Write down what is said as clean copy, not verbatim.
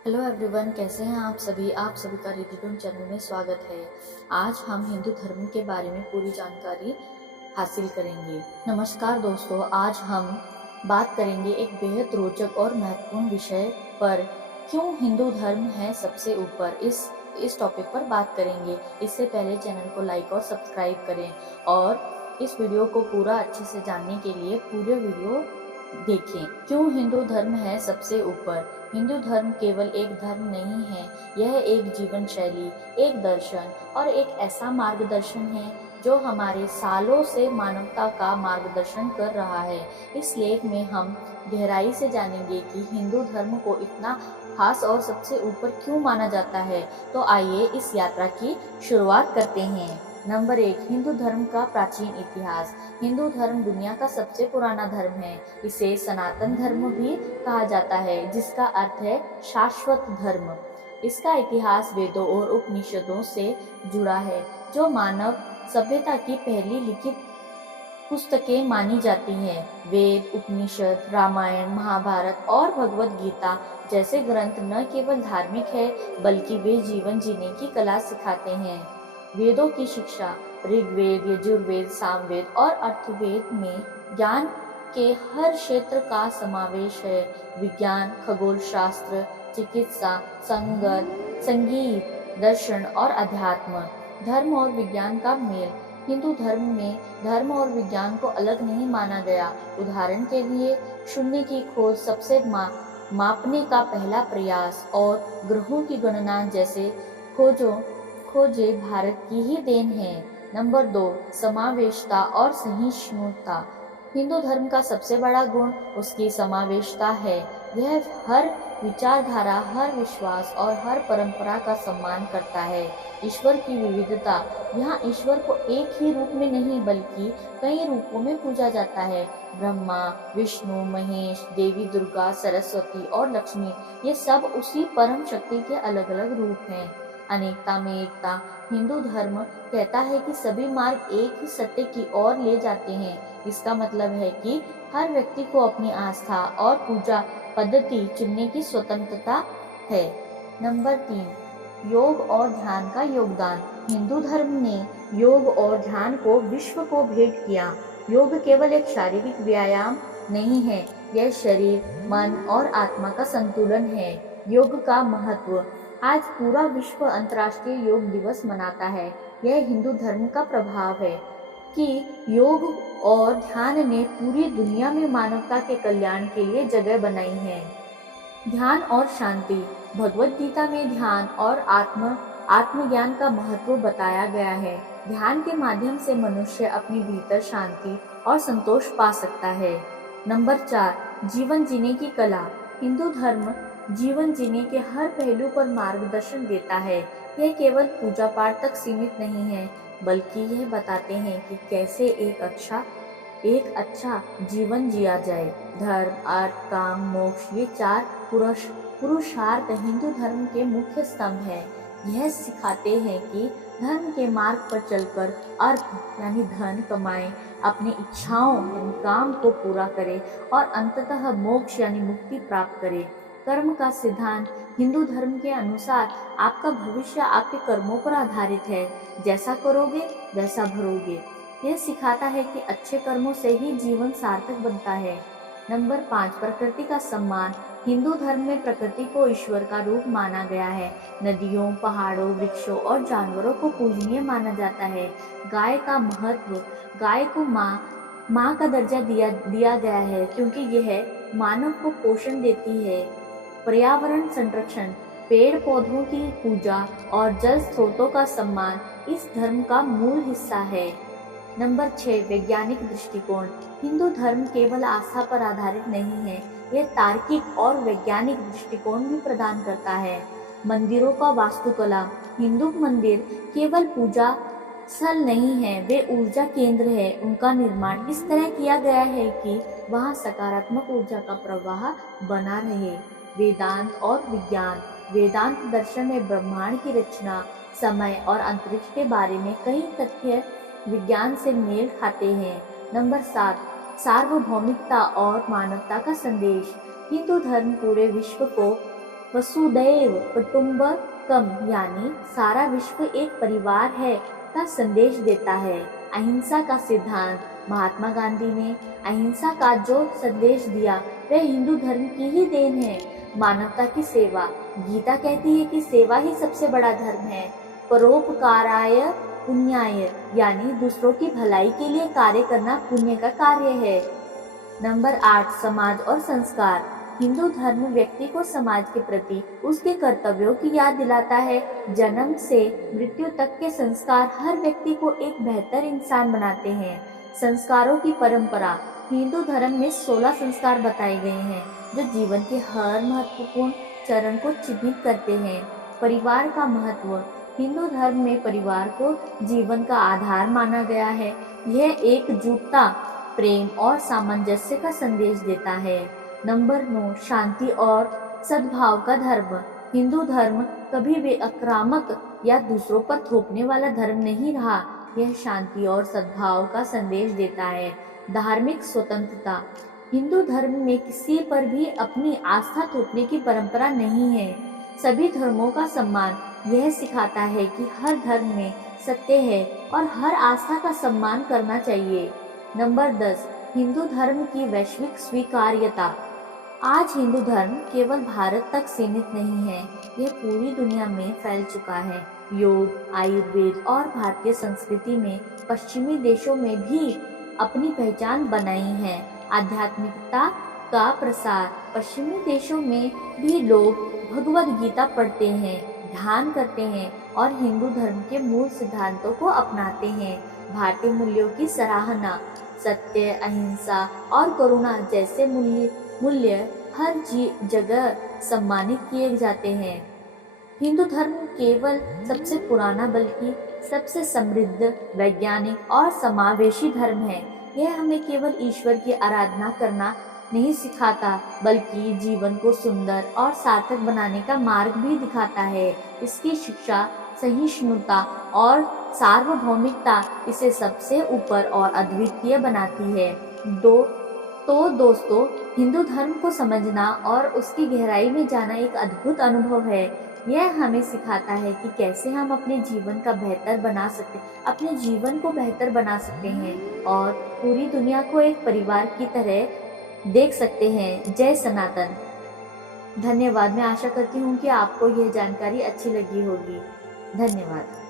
Hello everyone, कैसे हैं आप सभी का रिटिटून चैनल में स्वागत है। आज हम हिंदू धर्म के बारे में पूरी जानकारी हासिल करेंगे। नमस्कार दोस्तों, आज हम बात करेंगे एक बेहद रोचक और महत्वपूर्ण विषय पर, क्यों हिंदू धर्म है सबसे ऊपर। इस टॉपिक पर बात करेंगे। इससे पहले चैनल को लाइक और सब्सक्राइब करें और इस वीडियो को पूरा अच्छे से जानने के लिए पूरे वीडियो देखें। क्यों हिंदू धर्म है सबसे ऊपर। हिंदू धर्म केवल एक धर्म नहीं है, यह एक जीवन शैली, एक दर्शन और एक ऐसा मार्गदर्शन है जो हमारे सालों से मानवता का मार्गदर्शन कर रहा है। इस लेख में हम गहराई से जानेंगे कि हिंदू धर्म को इतना खास और सबसे ऊपर क्यों माना जाता है। तो आइए इस यात्रा की शुरुआत करते हैं। नंबर 1, हिंदू धर्म का प्राचीन इतिहास। हिंदू धर्म दुनिया का सबसे पुराना धर्म है। इसे सनातन धर्म भी कहा जाता है, जिसका अर्थ है शाश्वत धर्म। इसका इतिहास वेदों और उपनिषदों से जुड़ा है, जो मानव सभ्यता की पहली लिखित पुस्तकें मानी जाती हैं। वेद, उपनिषद, रामायण, महाभारत और भगवद गीता जैसे ग्रंथ न केवल धार्मिक है, बल्कि वे जीवन जीने की कला सिखाते हैं। वेदों की शिक्षा। ऋग्वेद, यजुर्वेद, सामवेद और अथर्ववेद में ज्ञान के हर क्षेत्र का समावेश है। विज्ञान, खगोल शास्त्र, चिकित्सा, संगीत, दर्शन और अध्यात्म। धर्म और विज्ञान का मेल। हिंदू धर्म में धर्म और विज्ञान को अलग नहीं माना गया। उदाहरण के लिए, शून्य की खोज, सबसे मापने का पहला प्रयास और ग्रहों की गणना जैसे खोजे भारत की ही देन है। नंबर 2, समावेशता और सहिष्णुता। हिंदू धर्म का सबसे बड़ा गुण उसकी समावेशता है। यह हर विचारधारा, हर विश्वास और हर परंपरा का सम्मान करता है। ईश्वर की विविधता। यहाँ ईश्वर को एक ही रूप में नहीं, बल्कि कई रूपों में पूजा जाता है। ब्रह्मा, विष्णु, महेश, देवी दुर्गा, सरस्वती और लक्ष्मी, ये सब उसी परम शक्ति के अलग अलग रूप हैं। अनेकता में एकता। हिंदू धर्म कहता है कि सभी मार्ग एक ही सत्य की ओर ले जाते हैं। इसका मतलब है कि हर व्यक्ति को अपनी आस्था और पूजा पद्धति चुनने की स्वतंत्रता है। नंबर 3, योग और ध्यान का योगदान। हिंदू धर्म ने योग और ध्यान को विश्व को भेंट किया। योग केवल एक शारीरिक व्यायाम नहीं है, यह शरीर, मन और आत्मा का संतुलन है। योग का महत्व। आज पूरा विश्व अंतर्राष्ट्रीय योग दिवस मनाता है। यह हिंदू धर्म का प्रभाव है कि योग और ध्यान ने पूरी दुनिया में मानवता के कल्याण के लिए जगह बनाई है। ध्यान और शांति। भगवद गीता में ध्यान और आत्मज्ञान का महत्व बताया गया है। ध्यान के माध्यम से मनुष्य अपने भीतर शांति और संतोष पा सकता है। नंबर 4, जीवन जीने की कला। हिंदू धर्म जीवन जीने के हर पहलू पर मार्गदर्शन देता है। यह केवल पूजा पाठ तक सीमित नहीं है, बल्कि यह बताते हैं कि कैसे एक अच्छा जीवन जिया जाए। धर्म, अर्थ, काम, मोक्ष, ये 4 पुरुषार्थ हिंदू धर्म के मुख्य स्तंभ हैं। यह सिखाते हैं कि धर्म के मार्ग पर चलकर अर्थ यानी धन कमाएं, अपनी इच्छाओं यानी काम को पूरा करें और अंततः मोक्ष यानी मुक्ति प्राप्त करें। कर्म का सिद्धांत। हिंदू धर्म के अनुसार आपका भविष्य आपके कर्मों पर आधारित है। जैसा करोगे वैसा भरोगे। यह सिखाता है कि अच्छे कर्मों से ही जीवन सार्थक बनता है। नंबर 5, प्रकृति का सम्मान। हिंदू धर्म में प्रकृति को ईश्वर का रूप माना गया है। नदियों, पहाड़ों, वृक्षों और जानवरों को पूजनीय माना जाता है। गाय का महत्व। गाय को माँ का दर्जा दिया गया है, क्योंकि यह मानव को पोषण देती है। पर्यावरण संरक्षण। पेड़ पौधों की पूजा और जल स्रोतों का सम्मान इस धर्म का मूल हिस्सा है। नंबर 6, वैज्ञानिक दृष्टिकोण। हिंदू धर्म केवल आस्था पर आधारित नहीं है, यह तार्किक और वैज्ञानिक दृष्टिकोण भी प्रदान करता है। मंदिरों का वास्तुकला। हिंदू मंदिर केवल पूजा स्थल नहीं है, वे ऊर्जा केंद्र है। उनका निर्माण इस तरह किया गया है कि वहां सकारात्मक ऊर्जा का प्रवाह बना रहे। वेदांत और विज्ञान। वेदांत दर्शन में ब्रह्मांड की रचना, समय और अंतरिक्ष के बारे में कई तथ्य विज्ञान से मेल खाते हैं। नंबर 7, सार्वभौमिकता और मानवता का संदेश। हिंदू धर्म पूरे विश्व को वसुदैव कुटुंबकम यानी सारा विश्व एक परिवार है का संदेश देता है। अहिंसा का सिद्धांत, महात्मा गांधी ने अहिंसा का जो संदेश दिया वह हिंदू धर्म की ही देन है। मानवता की सेवा, गीता कहती है कि सेवा ही सबसे बड़ा धर्म है। परोपकाराय पुण्याय यानी दूसरों की भलाई के लिए कार्य करना पुण्य का कार्य है। नंबर 8, समाज और संस्कार। हिंदू धर्म व्यक्ति को समाज के प्रति उसके कर्तव्यों की याद दिलाता है। जन्म से मृत्यु तक के संस्कार हर व्यक्ति को एक बेहतर इंसान बनाते हैं। संस्कारों की परंपरा, हिंदू धर्म में 16 संस्कार बताए गए हैं जो जीवन के हर महत्वपूर्ण चरण को चिन्हित करते हैं। परिवार का महत्व, हिंदू धर्म में परिवार को जीवन का आधार माना गया है। यह एकजुटता, प्रेम और सामंजस्य का संदेश देता है। नंबर 9, शांति और सद्भाव का धर्म। हिंदू धर्म कभी भी आक्रामक या दूसरों पर थोपने वाला धर्म नहीं रहा। यह शांति और सद्भाव का संदेश देता है। धार्मिक स्वतंत्रता, हिंदू धर्म में किसी पर भी अपनी आस्था थोपने की परंपरा नहीं है। सभी धर्मों का सम्मान, यह सिखाता है कि हर धर्म में सत्य है और हर आस्था का सम्मान करना चाहिए। नंबर 10, हिंदू धर्म की वैश्विक स्वीकार्यता। आज हिंदू धर्म केवल भारत तक सीमित नहीं है, यह पूरी दुनिया में फैल चुका है। योग, आयुर्वेद और भारतीय संस्कृति में पश्चिमी देशों में भी अपनी पहचान बनाई है। आध्यात्मिकता का प्रसार, पश्चिमी देशों में भी लोग भगवद गीता पढ़ते हैं, ध्यान करते हैं और हिंदू धर्म के मूल सिद्धांतों को अपनाते हैं। भारतीय मूल्यों की सराहना, सत्य, अहिंसा और करुणा जैसे मूल्य हर जगह सम्मानित किए जाते हैं। हिंदू धर्म केवल सबसे पुराना बल्कि सबसे समृद्ध, वैज्ञानिक और समावेशी धर्म है। यह हमें केवल ईश्वर की आराधना करना नहीं सिखाता बल्कि जीवन को सुंदर और सार्थक बनाने का मार्ग भी दिखाता है। इसकी शिक्षा, सहिष्णुता और सार्वभौमिकता इसे सबसे ऊपर और अद्वितीय बनाती है। दोस्तों, हिंदू धर्म को समझना और उसकी गहराई में जाना एक अद्भुत अनुभव है। यह हमें सिखाता है कि कैसे हम अपने जीवन को बेहतर बना सकते हैं और पूरी दुनिया को एक परिवार की तरह देख सकते हैं। जय सनातन। धन्यवाद। मैं आशा करती हूँ कि आपको यह जानकारी अच्छी लगी होगी। धन्यवाद।